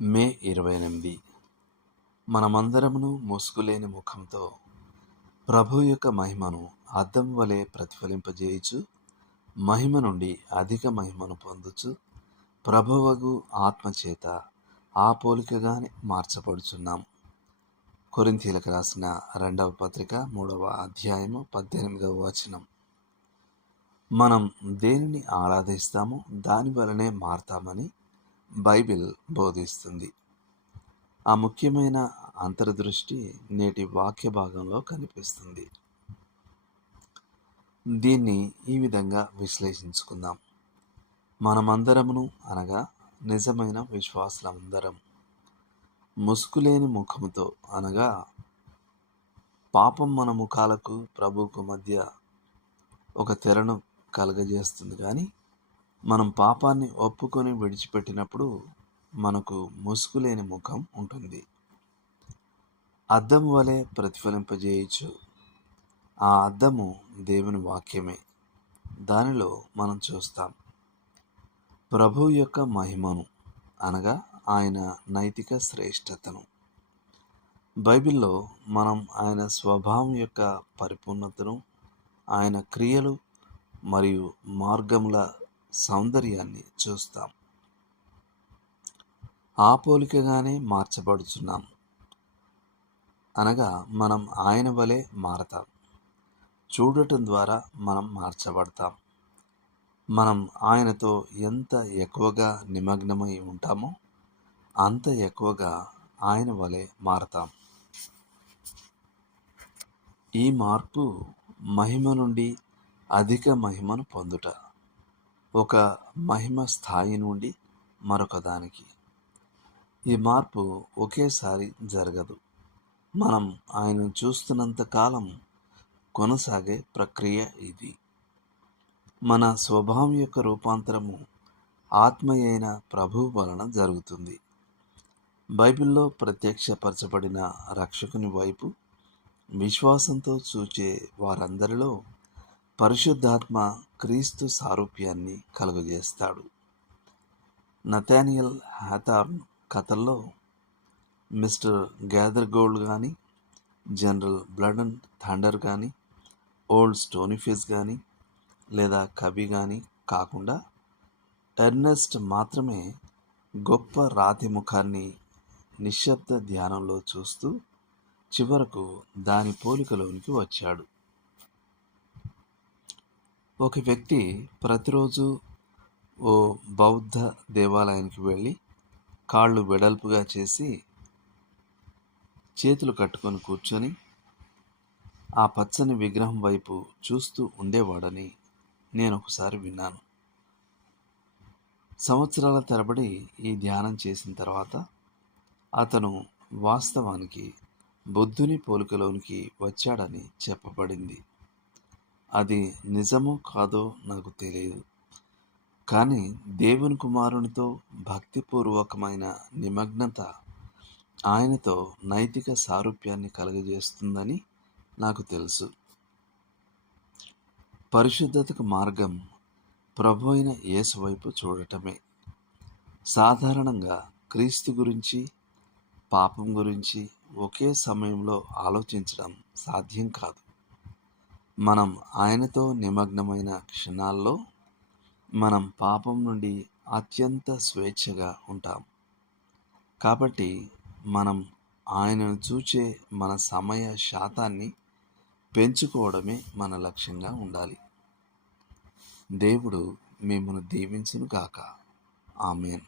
మే 28 మనమందరమును ముసుగులేని ముఖంతో ప్రభు యొక్క మహిమను అద్దం వలె ప్రతిఫలింపజేయుచు మహిమ నుండి అధిక మహిమను పొందుచు ప్రభువగు ఆత్మచేత ఆ పోలికగానే మార్చబడుచున్నాం. కొరింథీలకు రాసిన 2వ పత్రిక 3వ అధ్యాయము 18వ వచనం. మనం దేనిని ఆరాధిస్తామో దాని వలనే మారతామని బైబిల్ బోధిస్తుంది. ఆ ముఖ్యమైన అంతర్దృష్టి నేటి వాక్య భాగంలో కనిపిస్తుంది. దీన్ని ఈ విధంగా విశ్లేషించుకుందాం. మనమందరమును అనగా నిజమైన విశ్వాసులందరం ముసుగులేని ముఖముతో అనగా పాపం మన ముఖాలకు ప్రభువుకు మధ్య ఒక తెరను కలగజేస్తుంది. కానీ మనం పాపాన్ని ఒప్పుకొని విడిచిపెట్టినప్పుడు మనకు ముసుగులేని ముఖం ఉంటుంది. అద్దం వలె ప్రతిఫలింపజేయచ్చు. ఆ అద్దము దేవుని వాక్యమే. దానిలో మనం చూస్తాం ప్రభువు యొక్క మహిమను అనగా ఆయన నైతిక శ్రేష్టతను. బైబిల్లో మనం ఆయన స్వభావం యొక్క పరిపూర్ణతను, ఆయన క్రియలు మరియు మార్గముల సౌందర్యాన్ని చూస్తాం. ఆ పోలికగానే మార్చబడుచున్నాం అనగా మనం ఆయన వలె మారతాం. చూడటం ద్వారా మనం మార్చబడతాం. మనం ఆయనతో ఎంత ఎక్కువగా నిమగ్నమై ఉంటామో అంత ఎక్కువగా ఆయన వలె మారతాం. ఈ మార్పు మహిమ నుండి అధిక మహిమను పొందుట, ఒక మహిమ స్థాయి నుండి మరొక దానికి. ఈ మార్పు ఒకేసారి జరగదు. మనం ఆయనను చూస్తున్నంత కాలం కొనసాగే ప్రక్రియ ఇది. మన స్వభావం యొక్క రూపాంతరము ఆత్మయైన ప్రభువు వలన జరుగుతుంది. బైబిల్లో ప్రత్యక్షపరచబడిన రక్షకుని వైపు విశ్వాసంతో చూచే వారందరిలో పరిశుద్ధాత్మ క్రీస్తు సారూప్యాన్ని కలుగజేస్తాడు. నతానియల్ హాథార్న్ కథల్లో మిస్టర్ గ్యాదర్గోల్డ్ కానీ, జనరల్ బ్లడ్ అండ్ థండర్ కానీ, ఓల్డ్ స్టోనీఫిష్ కానీ లేదా కవి కానీ కాకుండా ఎర్నెస్ట్ మాత్రమే గొప్ప రాతి ముఖాన్ని నిశ్శబ్ద ధ్యానంలో చూస్తూ చివరకు దాని పోలికలోనికి వచ్చాడు. ఒక వ్యక్తి ప్రతిరోజు ఓ బౌద్ధ దేవాలయానికి వెళ్ళి కాళ్ళు వెడల్పుగా చేసి చేతులు కట్టుకొని కూర్చొని ఆ పచ్చని విగ్రహం వైపు చూస్తూ ఉండేవాడని నేను ఒకసారి విన్నాను. సంవత్సరాల తరబడి ఈ ధ్యానం చేసిన తర్వాత అతను వాస్తవానికి బుద్ధుని పోలికలోనికి వచ్చాడని చెప్పబడింది. అది నిజమో కాదో నాకు తెలియదు. కానీ దేవుని కుమారునితో భక్తిపూర్వకమైన నిమగ్నత ఆయనతో నైతిక సారూప్యాన్ని కలుగజేస్తుందని నాకు తెలుసు. పరిశుద్ధతకు మార్గం ప్రభు అయిన యేసు వైపు చూడటమే. సాధారణంగా క్రీస్తు గురించి, పాపం గురించి ఒకే సమయంలో ఆలోచించడం సాధ్యం కాదు. మనం ఆయనతో నిమగ్నమైన క్షణాల్లో మనం పాపం నుండి అత్యంత స్వేచ్ఛగా ఉంటాం. కాబట్టి మనం ఆయనను చూచే మన సమయ శాతాన్ని పెంచుకోవడమే మన లక్ష్యంగా ఉండాలి. దేవుడు మిమ్మల్ని దీవించును గాక. ఆమేన్.